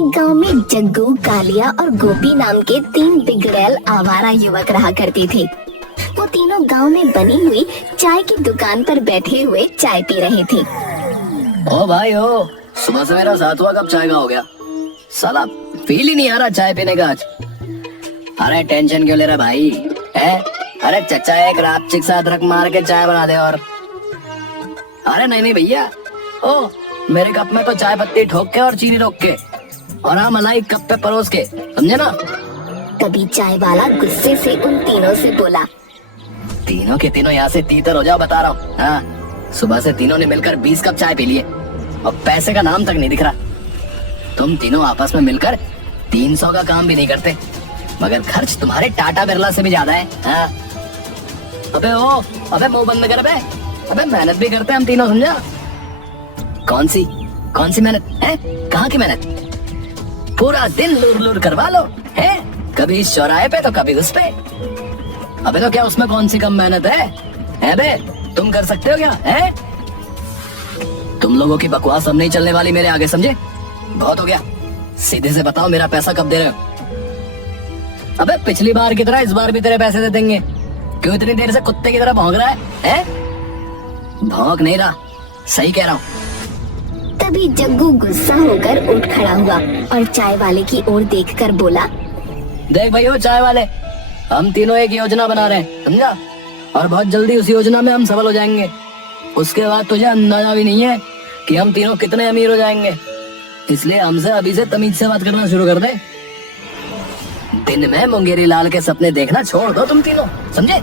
गांव में जग्गू, कालिया और गोपी नाम के तीन बिगड़ैल आवारा युवक रहा करते थे। वो तीनों गांव में बनी हुई चाय की दुकान पर बैठे हुए चाय पी रहे थे। ओ भाई ओ, सुबह से मेरा 7वां कप चाय का हो गया। साला फील ही नहीं आ रहा चाय पीने का आज। अरे टेंशन क्यों ले रहा भाई है? अरे चचा एक रापचिक सा अदरक मार के चाय बना दे। और अरे नहीं भैया, ओ मेरे कप में तो चाय पत्ती ठोक के और चीनी रोक के और हाँ मलाई कप पे परोस के, समझे ना। तभी चाय वाला गुस्से से उन तीनों से बोला, तीनों के तीनों यहाँ से तीतर हो जाओ, बता रहा हूँ। हाँ, सुबह से तीनों ने मिलकर 20 कप चाय पी लिए और पैसे का नाम तक नहीं दिख रहा। तुम तीनों आपस में मिलकर 300 का काम भी नहीं करते, मगर खर्च तुम्हारे टाटा बिरला से भी ज्यादा है। हाँ? अबे मुंह बंद कर बे। अबे मेहनत भी करते हैं हम तीनों, समझा। कौन सी मेहनत है? कहाँ की मेहनत? पूरा दिन लूर लूर करवा लो है, कभी इस चौराहे पे तो कभी उस पे। अबे तो क्या उसमें कौन सी कम मेहनत है बे? तुम कर सकते हो क्या है? तुम लोगों की बकवास अब नहीं चलने वाली मेरे आगे, समझे। बहुत हो गया, सीधे से बताओ मेरा पैसा कब दे रहे हो? अबे पिछली बार की तरह इस बार भी तेरे पैसे दे देंगे। क्यों इतनी देर से कुत्ते की तरह भौंक रहा है? भौंक नहीं रहा, सही कह रहा हूँ। तभी जग्गू गुस्सा होकर उठ खड़ा हुआ और चाय वाले की ओर देखकर बोला, देख भाई, चाय वाले, हम तीनों एक योजना बना रहे हैं, समझा। और बहुत जल्दी उस योजना में हम सफल हो जाएंगे। उसके बाद तुझे अंदाजा भी नहीं है कि हम तीनों कितने अमीर हो जाएंगे। इसलिए हमसे अभी से तमीज से बात करना शुरू कर दे। दिन में मुंगेरी लाल के सपने देखना छोड़ दो तुम तीनों, समझे।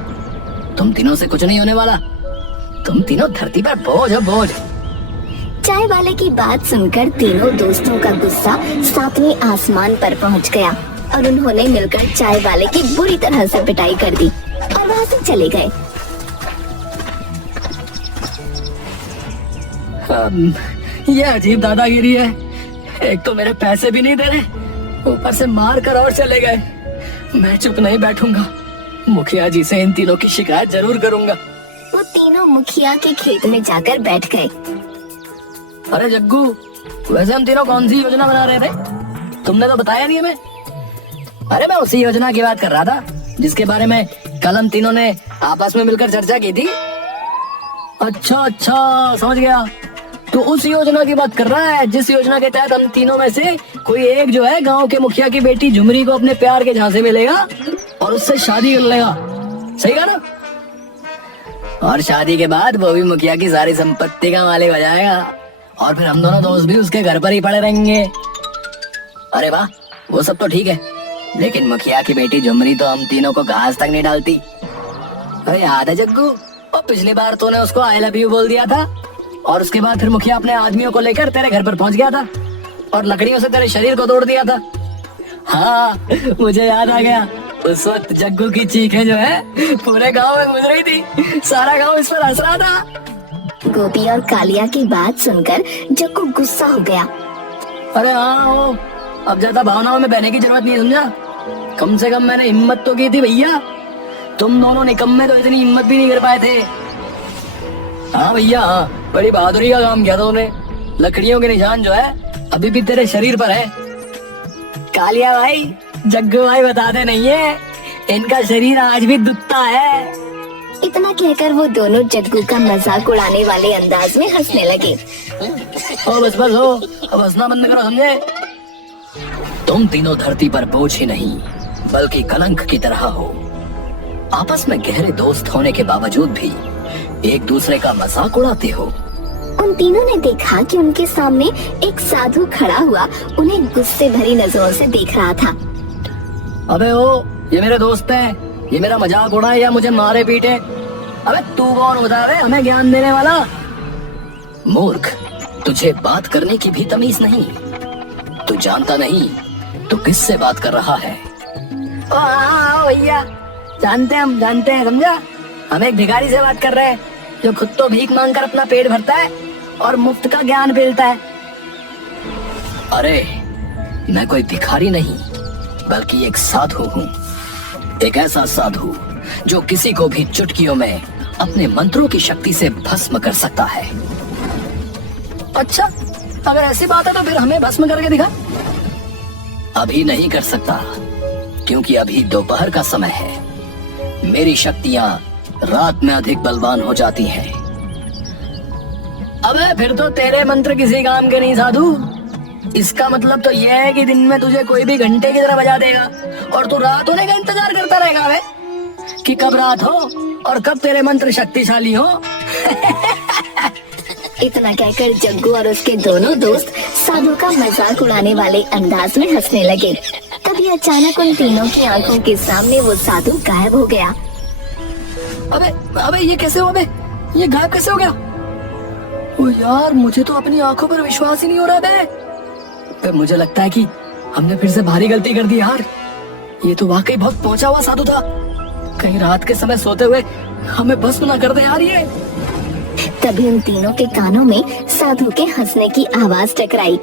तुम तीनों से कुछ नहीं होने वाला। तुम तीनों धरती पर बोझ हो, बोझ। चाय वाले की बात सुनकर तीनों दोस्तों का गुस्सा 7वें आसमान पर पहुंच गया और उन्होंने मिलकर चाय वाले की बुरी तरह से पिटाई कर दी और वहां से चले गए। ये अजीब दादागिरी है। एक तो मेरे पैसे भी नहीं दे रहे, ऊपर से मार कर और चले गए। मैं चुप नहीं बैठूंगा, मुखिया जी से इन तीनों की शिकायत जरूर करूंगा। वो तीनों मुखिया के खेत में जाकर बैठ गए। अरे जग्गू, वैसे हम तीनों कौन सी योजना बना रहे थे? तुमने तो बताया नहीं हमें। अरे मैं उसी योजना की बात कर रहा था जिसके बारे में कल हम तीनों ने आपस में मिलकर चर्चा की थी। अच्छा, समझ गया। तो उस योजना की बात कर रहा है जिस योजना के तहत हम तीनों में से कोई एक जो है गांव के मुखिया की बेटी झुमरी को अपने प्यार के झांसे में लेगा और उससे शादी कर लेगा। सही कहा ना? और शादी के बाद वो भी मुखिया की सारी संपत्ति का मालिक हो जाएगा और फिर हम दोनों दोस्त भी उसके घर पर ही पड़े रहेंगे। अरे वाह, वो सब तो ठीक है, लेकिन मुखिया की बेटी झुमरी तो हम तीनों को घास तक नहीं डालती। अरे याद है जग्गू, और पिछली बार तूने उसको आई लव यू बोल दिया था और उसके बाद फिर मुखिया अपने आदमियों को लेकर तेरे घर पर पहुंच गया था और लकड़ियों से तेरे शरीर को तोड़ दिया था। हाँ, मुझे याद आ गया। उस वक्त जग्गू की चीखें जो है पूरे गांव में गूंज रही थी। सारा गांव इस पर हंस रहा था। गोपी और कालिया की बात सुनकर जग्गू गुस्सा हो गया। अरे हाँ, अब ज्यादा भावनाओं में बहने की जरूरत नहीं है, समझा। कम से कम मैंने हिम्मत तो की थी भैया। तुम दोनों निकम्मे तो इतनी हिम्मत भी नहीं कर पाए थे। हाँ भैया, हाँ, बड़ी बहादुरी का काम किया था उन्हें। लकड़ियों के निशान जो है अभी भी तेरे शरीर पर है। कालिया भाई, जग्गू भाई बताते नहीं है, इनका शरीर आज भी दुखता है। इतना कहकर वो दोनों जग्गू का मजाक उड़ाने वाले अंदाज में हंसने लगे। बस हो, अब हंसना बंद करो, समझे। तुम तीनों धरती पर बोझ ही नहीं बल्कि कलंक की तरह हो। आपस में गहरे दोस्त होने के बावजूद भी एक दूसरे का मजाक उड़ाते हो। उन तीनों ने देखा कि उनके सामने एक साधु खड़ा हुआ उन्हें गुस्से भरी नजरों से देख रहा था। अबे ओ, ये मेरे दोस्त हैं, ये मेरा मजाक उड़ाए या मुझे मारे पीटे। अबे तू कौन होता है हमें ज्ञान देने वाला? मूर्ख, तुझे बात करने की भी तमीज नहीं। तू जानता नहीं तू किससे बात कर रहा है। भैया, हम जानते हैं, समझा। हम एक भिखारी से बात कर रहे हैं जो खुद तो भीख मांगकर अपना पेट भरता है और मुफ्त का ज्ञान पेलता है। अरे मैं कोई भिखारी नहीं बल्कि एक साधु हूँ। एक ऐसा साधु जो किसी को भी चुटकियों में अपने मंत्रों की शक्ति से भस्म कर सकता है। अच्छा, अगर ऐसी बात है तो फिर हमें भस्म करके दिखा। अभी नहीं कर सकता, क्योंकि अभी दोपहर का समय है। मेरी शक्तियां रात में अधिक बलवान हो जाती हैं। अबे फिर तो तेरे मंत्र किसी काम के नहीं साधु। इसका मतलब तो यह है कि दिन में तुझे कोई भी घंटे की तरह बजा देगा और तू रात होने का इंतजार करता रहेगा वे, कि कब रात हो और कब तेरे मंत्र शक्तिशाली हो। इतना कहकर जग्गू और उसके दोनों दोस्त साधु का मजाक उड़ाने वाले अंदाज में हंसने लगे। तभी अचानक उन तीनों की आंखों के सामने वो साधु गायब हो गया। अबे अबे ये कैसे हो? अबे ये गायब कैसे हो गया? ओ यार, मुझे तो अपनी आंखों पर विश्वास ही नहीं हो रहा बे। मुझे लगता है कि हमने फिर से भारी गलती कर दी यार। ये तो वाकई बहुत पहुंचा हुआ साधु था। कहीं रात के समय सोते हुए हमें भस्म ना कर दे यार ये। तभी उन तीनों के कानों में साधु के हंसने की आवाज टकराई।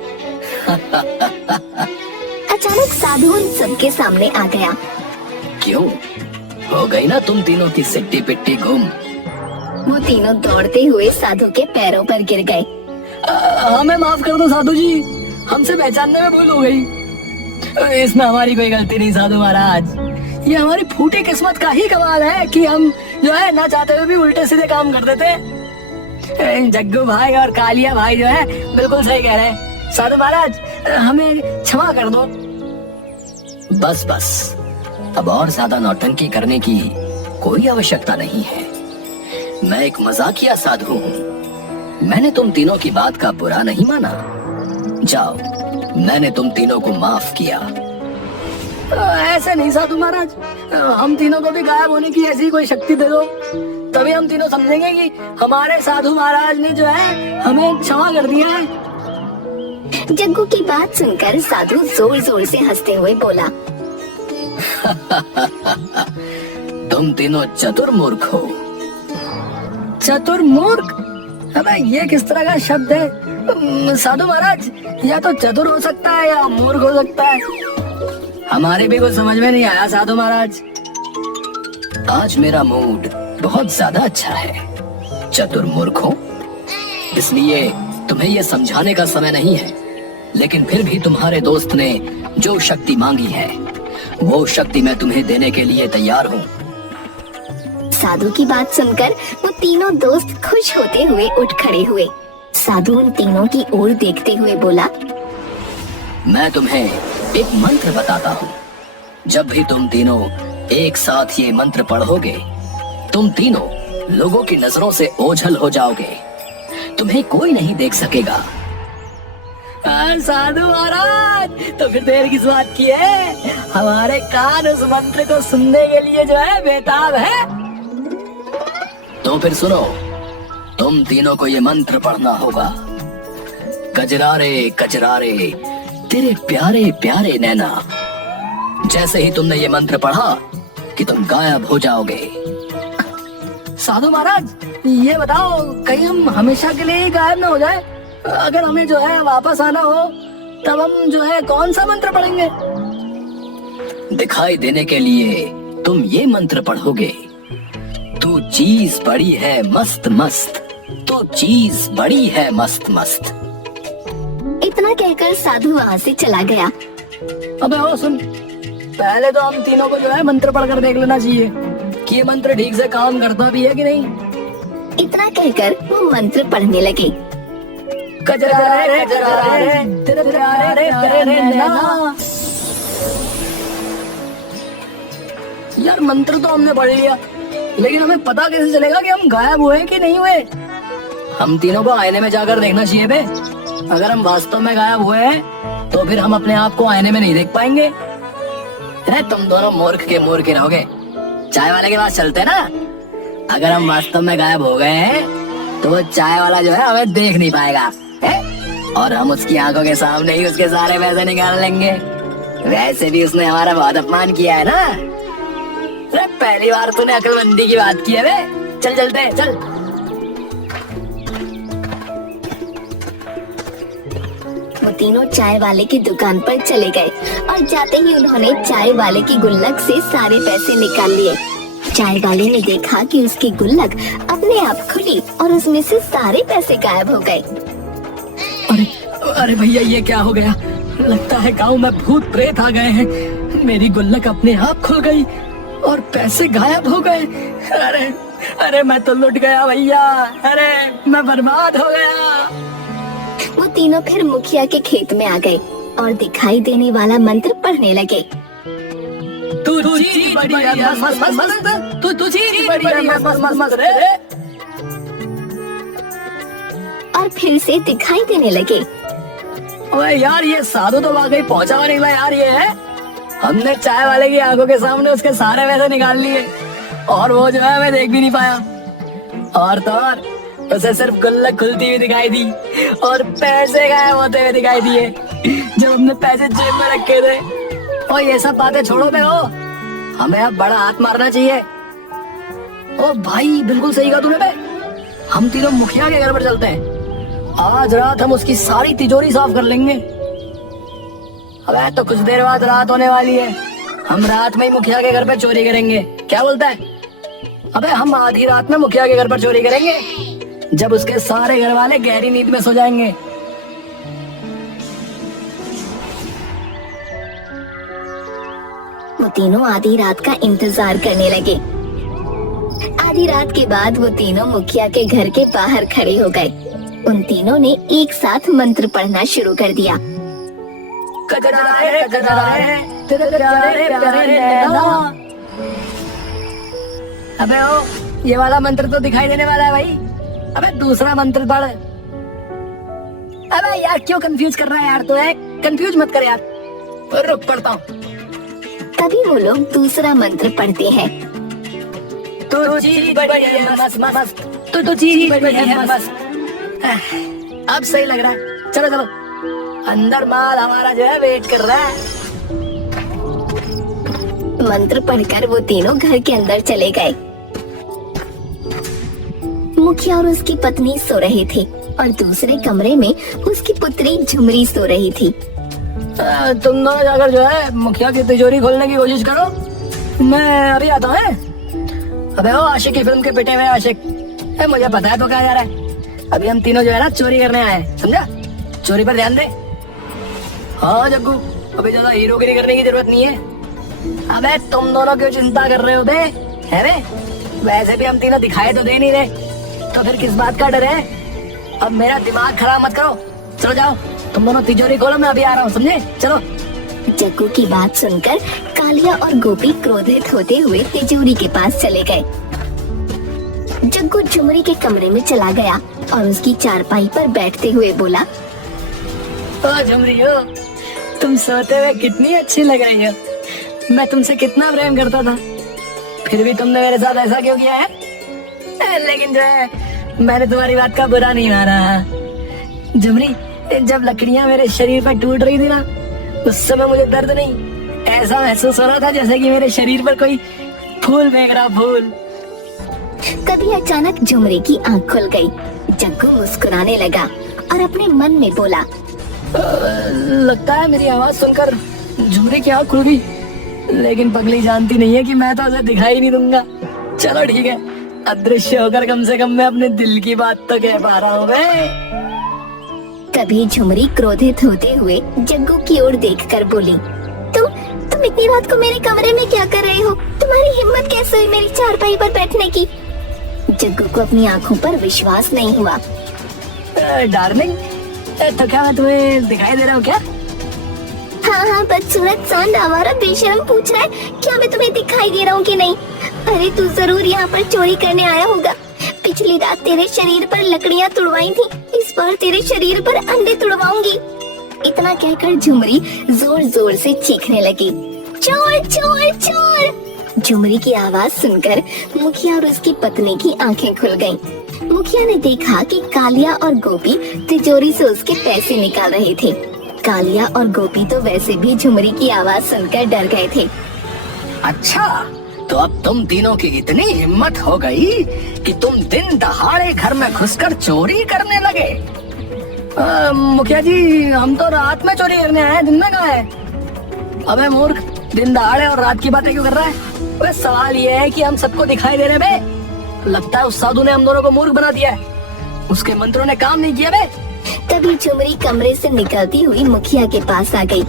अचानक साधु उन सबके सामने आ गया। क्यों? हो गई ना तुम तीनों की सिट्टी पिट्टी गुम। वो तीनों दौड़ते हुए साधु के पैरों पर गिर गए। हमें माफ कर दो साधु जी, हमसे पहचानने में भूल हो गई। इसमें हमारी कोई गलती नहीं साधु महाराज। ये हमारी फूटी किस्मत का ही कमाल है कि हम जो है ना चाहते हुए भी उल्टे सीधे काम कर देते। जग्गू भाई और कालिया भाई जो है बिल्कुल सही कह रहे हैं। साधु महाराज हमें क्षमा कर दो। बस बस, अब और ज्यादा नौटंकी करने की कोई आवश्यकता नहीं है। मैं एक मजाकिया साधु हूँ। मैंने तुम तीनों की बात का बुरा नहीं माना। जाओ, मैंने तुम तीनों को माफ किया। ऐसे नहीं साधु महाराज, हम तीनों को भी गायब होने की ऐसी कोई शक्ति दे दो, तभी हम तीनों समझेंगे कि हमारे साधु महाराज ने जो है हमें क्षमा कर दिया है। जग्गू की बात सुनकर साधु जोर जोर से हंसते हुए बोला। तुम तीनों चतुर्मूर्ख हो। चतुर्मूर्ख? अबे ये किस तरह का शब्द है साधु महाराज? या तो चतुर हो सकता है या मूर्ख हो सकता है। हमारे भी कुछ समझ में नहीं आया साधु महाराज। आज मेरा मूड बहुत ज्यादा अच्छा है। चतुर्मूर्ख हो इसलिए तुम्हें यह समझाने का समय नहीं है, लेकिन फिर भी तुम्हारे दोस्त ने जो शक्ति मांगी है वो शक्ति मैं तुम्हें देने के लिए तैयार हूँ। साधु की बात सुनकर वो तीनों दोस्त खुश होते हुए उठ खड़े हुए। साधु उन तीनों की ओर देखते हुए बोला, मैं तुम्हें एक मंत्र बताता हूँ। जब भी तुम तीनों एक साथ ये मंत्र पढ़ोगे, तुम तीनों लोगों की नजरों से ओझल हो जाओगे। तुम्हें कोई नहीं देख सकेगा। साधु महाराज, तो फिर देर किस बात की है? हमारे कान उस मंत्र को सुनने के लिए जो है बेताब है। तो फिर सुनो, तुम तीनों को ये मंत्र पढ़ना होगा। कजरारे कजरारे तेरे प्यारे प्यारे नैना। जैसे ही तुमने ये मंत्र पढ़ा कि तुम गायब हो जाओगे। साधु महाराज ये बताओ, कहीं हम हमेशा के लिए गायब ना हो जाए? अगर हमें जो है वापस आना हो तब हम जो है कौन सा मंत्र पढ़ेंगे? दिखाई देने के लिए तुम ये मंत्र पढ़ोगे। तू चीज बड़ी है मस्त मस्त, तू चीज बड़ी है मस्त मस्त। इतना कहकर साधु वहाँ से चला गया। अबे ओ सुन, पहले तो हम तीनों को जो है मंत्र पढ़कर देख लेना चाहिए कि ये मंत्र ठीक से काम करता भी है कि नहीं। इतना कहकर वो मंत्र पढ़ने लगे। कजरारे कजरारे तेरे प्यारे प्यारे नैना। यार मंत्र तो हमने पढ़ लिया, लेकिन हमें पता कैसे चलेगा कि हम गायब हुए कि नहीं हुए? हम तीनों को आईने में जाकर देखना चाहिए बे। अगर हम वास्तव में गायब हुए हैं तो फिर हम अपने आप को आईने में नहीं देख पाएंगे। अरे तुम दोनों मूर्ख के मूर्ख ही रहोगे। चाय वाले के पास चलते ना। अगर हम वास्तव में गायब हो गए हैं तो वो चाय वाला जो है हमें देख नहीं पाएगा है? और हम उसकी आंखों के सामने ही उसके सारे पैसे निकाल लेंगे। वैसे भी उसने हमारा बहुत अपमान किया है ना। अरे पहली बार तूने अक्लमंदी की बात की है बे। चल चलते हैं, चल। वो तीनों चाय वाले की दुकान पर चले गए और जाते ही उन्होंने चाय वाले की गुल्लक से सारे पैसे निकाल लिए। चाय वाले ने देखा कि उसकी गुल्लक अपने आप खुली और उसमें से सारे पैसे गायब हो गए। अरे अरे भैया ये क्या हो गया? लगता है गांव में भूत प्रेत आ गए हैं। मेरी गुल्लक अपने आप खुल गई और पैसे गायब हो गए। अरे अरे मैं तो लुट गया भैया। अरे मैं बर्बाद हो गया। वो तीनों फिर मुखिया के खेत में आ गए और दिखाई देने वाला मंत्र पढ़ने लगे। तू चीज बड़ी है मस्त मस्त मस्त, तू चीज बड़ी है मस्त मस्त मस्त मस्त रे। और फिर से दिखाई देने लगे। ओए यार ये साधु तो वाकई पहुंचा हुआ निकला यार। ये है हमने चाय वाले की आंखों के सामने उसके सारे पैसे निकाल लिए और वो जो है मैं देख भी नहीं पाया। और तो और उसे सिर्फ गुल्लक खुलती हुई दिखाई दी और पैसे गायब होते हुए दिखाई दिए जब हमने पैसे जेब में रखे थे। और ये सब बातें छोड़ो बे हो, हमें अब बड़ा हाथ मारना चाहिए। ओ भाई बिल्कुल सही कहा तूने बे। हम तीनों मुखिया के घर पर चलते हैं। आज रात हम उसकी सारी तिजोरी साफ कर लेंगे। अबे तो कुछ देर बाद रात होने वाली है। हम रात में ही मुखिया के घर पर चोरी करेंगे, क्या बोलता है? अबे हम आधी रात में मुखिया के घर पर चोरी करेंगे जब उसके सारे घर वाले गहरी नींद में सो जाएंगे। वो तीनों आधी रात का इंतजार करने लगे। आधी रात के बाद वो तीनों मुखिया के घर के बाहर खड़े हो गए। उन तीनों ने एक साथ मंत्र पढ़ना शुरू कर दिया। कजराए कजराए तेरे प्यारे प्यारे नैना। अबे ओ ये वाला मंत्र तो दिखाई देने वाला है भाई। अबे दूसरा मंत्र पढ़। अबे यार क्यों कंफ्यूज कर रहा है यार? तो है कंफ्यूज मत कर यार। रुक पढ़ता हूँ। तभी वो लोग दूसरा मंत्र पढ़ते हैं। तू चीज बड़ी है मस्त मस्त, तू चीज बड़ी है मस्त। अब सही लग रहा है। चलो चलो अंदर माल हमारा जो है वेट कर रहा है। मंत्र पढ़कर वो तीनों घर के अंदर चले गए। मुखिया और उसकी पत्नी सो रहे थे और दूसरे कमरे में उसकी पुत्री झुमरी सो रही थी। तुम दोनों जाकर जो है मुखिया की तिजोरी खोलने की कोशिश करो, मैं अभी आता हूँ। अबे ओ आशिक की फिल्म के पिटे हुए आशिक, मुझे पता है तो क्या जा रहा है। अभी हम तीनों जो है ना चोरी करने आए हैं, समझा? चोरी पर ध्यान दे। हाँ जग्गू, अभी ज्यादा हीरोगिरी करने की जरूरत नहीं है। अबे तुम दोनों क्यों चिंता कर रहे हो बे? है बे? वैसे भी हम तीनों दिखाई तो दे नहीं रहे, तो फिर किस बात का डर है? अब मेरा दिमाग खराब मत करो। चलो जाओ तुम दोनों तिजोरी खोलो, मैं अभी आ रहा हूँ, समझे? चलो। जग्गू की बात सुनकर कालिया और गोपी क्रोधित होते हुए तिजोरी के पास चले गए। जग्गू झुमरी के कमरे में चला गया और उसकी चारपाई पर बैठते हुए बोला, ओ झुमरी हो, तुम सोते हुए कितनी अच्छी लग रही हो। मैं तुमसे कितना प्रेम करता था, फिर भी तुमने मेरे साथ ऐसा क्यों किया है? लेकिन जो है मैंने तुम्हारी बात का बुरा नहीं माना। झुमरी, जब लकड़ियां मेरे शरीर पर टूट रही थी ना, उस समय मुझे दर्द नहीं, ऐसा महसूस हो रहा था जैसे कि मेरे शरीर पर कोई फूल फेंक रहा फूल। तभी अचानक झुमरी की आंख खुल गई। जग्गू मुस्कुराने लगा और अपने मन में बोला, लगता है मेरी आवाज सुनकर झुमरी की आंख खुल गई, लेकिन पगली जानती नहीं है कि मैं तो उसे दिखाई नहीं दूंगा। चलो ठीक है, अदृश्य होकर कम से कम मैं अपने दिल की बात तो कह पा रहा हूँ मैं। तभी झुमरी क्रोधित होते हुए जग्गू की ओर देखकर बोली, तुम इतनी रात को मेरे कमरे में क्या कर रहे हो? तुम्हारी हिम्मत कैसे हुई मेरी चारपाई पर बैठने की? जग्गू को अपनी आंखों पर विश्वास नहीं हुआ। डार्लिंग, तो क्या मैं तुम्हें दिखाई दे रहा हूँ क्या? हाँ, बदसूरत सांड आवारा बेशरम पूछ रहा है क्या मैं तुम्हें दिखाई दे रहा हूँ कि नहीं? अरे तू जरूर यहाँ पर चोरी करने आया होगा। पिछली रात तेरे शरीर पर लकड़ियाँ तुड़वाई थी, इस बार तेरे शरीर पर अंडे तुड़वाऊंगी। इतना कहकर झुमरी जोर जोर से चीखने लगी, चोर चोर चोर। झुमरी की आवाज सुनकर मुखिया और उसकी पत्नी की आंखें खुल गईं। मुखिया ने देखा कि कालिया और गोपी तिजोरी से उसके पैसे निकाल रहे थे। कालिया और गोपी तो वैसे भी झुमरी की आवाज सुनकर डर गए थे। अच्छा, तो अब तुम तीनों की इतनी हिम्मत हो गई कि तुम दिन दहाड़े घर में घुसकर चोरी करने लगे। मुखिया जी, हम तो रात में चोरी करने आए, दिन में कहाँ है? अबे मूर्ख, दिन दहाड़े और रात की बातें क्यों कर रहा है? अबे सवाल ये है कि हम सबको दिखाई दे रहे बे। लगता है उस साधु ने हम दोनों को मूर्ख बना दिया है। उसके मंत्रों ने काम नहीं किया बे। तभी झुमरी कमरे से निकलती हुई मुखिया के पास आ गई।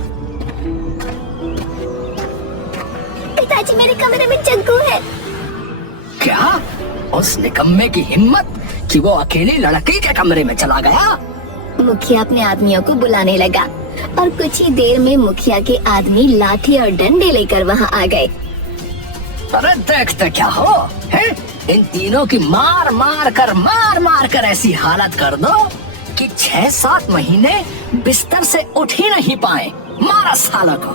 पिताजी, मेरे कमरे में जग्गू है। क्या? उस निकम्मे की हिम्मत कि वो अकेली लड़की के कमरे में चला गया। मुखिया अपने आदमियों को बुलाने लगा और कुछ ही देर में मुखिया के आदमी लाठी और डंडे लेकर वहाँ आ गए। अरे देखते क्या हो, है? इन तीनों की मार मार कर ऐसी हालत कर दो कि 6-7 महीने बिस्तर से उठ ही नहीं पाए। मारा सालों को।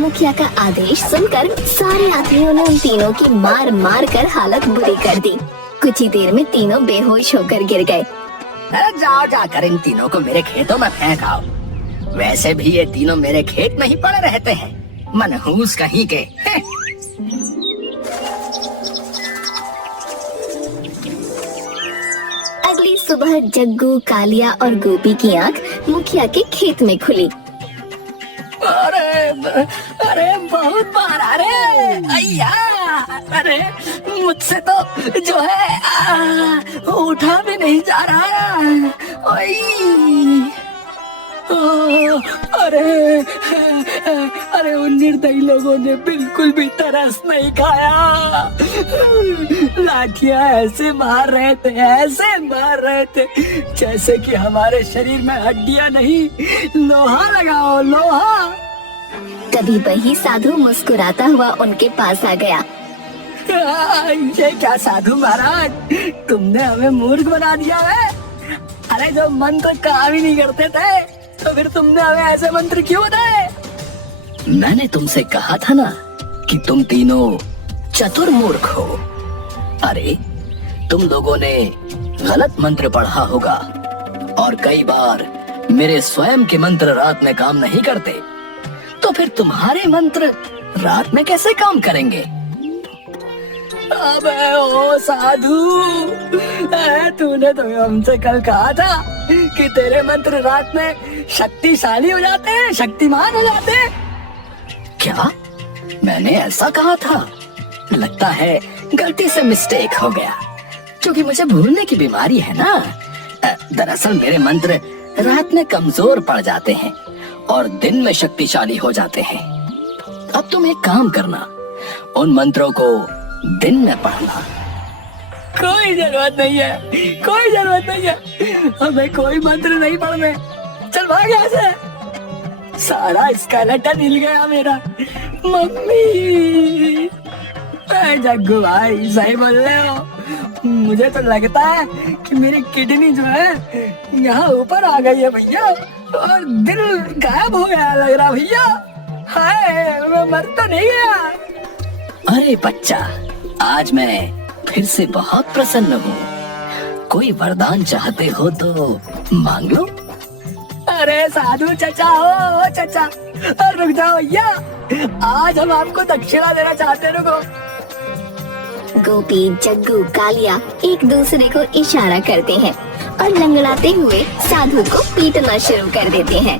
मुखिया का आदेश सुनकर सारे आदमियों ने उन तीनों की मार कर हालत बुरी कर दी। कुछ ही देर में तीनों बेहोश होकर गिर गए। अरे जाओ जाकर इन तीनों को मेरे खेतों में फेंक आओ। वैसे भी ये तीनों मेरे खेत में ही पड़े रहते हैं, मनहूस कहीं के। अगली सुबह जग्गू, कालिया और गोपी की आंख मुखिया के खेत में खुली। अरे बहुत बार, अरे अय्या, अरे मुझसे तो जो है उठा भी नहीं जा रहा। अरे उन निर्दयी लोगों ने बिल्कुल भी तरस नहीं खाया। लाठियां ऐसे मार रहे थे जैसे कि हमारे शरीर में हड्डियां नहीं, लोहा लगाओ, लोहा। तभी वही साधु मुस्कुराता हुआ उनके पास आ गया। ये क्या साधु महाराज, तुमने हमें मूर्ख बना दिया है। अरे जो मंत्र काम ही नहीं करते थे तो फिर तुमने हमें ऐसे मंत्र क्यों बताए? मैंने तुमसे कहा था ना कि तुम तीनों चतुर मूर्ख हो। अरे तुम लोगों ने गलत मंत्र पढ़ा होगा और कई बार मेरे स्वयं के मंत्र रात में काम नहीं करते, तो फिर तुम्हारे मंत्र रात में कैसे काम करेंगे? अबे ओ साधु, तूने तो हमसे कल कहा था कि तेरे मंत्र रात में शक्तिशाली हो जाते हैं, शक्तिमान हो जाते हैं। क्या मैंने ऐसा कहा था? लगता है गलती से मिस्टेक हो गया, क्योंकि मुझे भूलने की बीमारी है ना। दरअसल मेरे मंत्र रात में कमजोर पड़ जाते हैं और दिन में शक्तिशाली हो जाते हैं। अब तुम एक काम करना, उन मंत्रों को दिन में पढ़ना। कोई जरूरत नहीं है, हमें कोई मंत्र नहीं पढ़ने। चल भाग यहाँ से। सारा स्केलेटन हिल गया मेरा। मम्मी। जग्गू भाई सही बोल रहे हो, मुझे तो लगता है कि मेरी किडनी जो है यहाँ ऊपर आ गई है भैया, और दिल गायब हो गया लग रहा भैया। हाय, मैं मर तो नहीं गया। अरे बच्चा, आज मैं फिर से बहुत प्रसन्न हूँ। कोई वरदान चाहते हो तो मांग लो। अरे साधु चचा हो चचा, रुक जाओ भैया, आज हम आपको दक्षिणा देना चाहते हैं। रुको। गोपी, जग्गू, कालिया एक दूसरे को इशारा करते हैं और लंगड़ाते हुए साधु को पीटना शुरू कर देते हैं।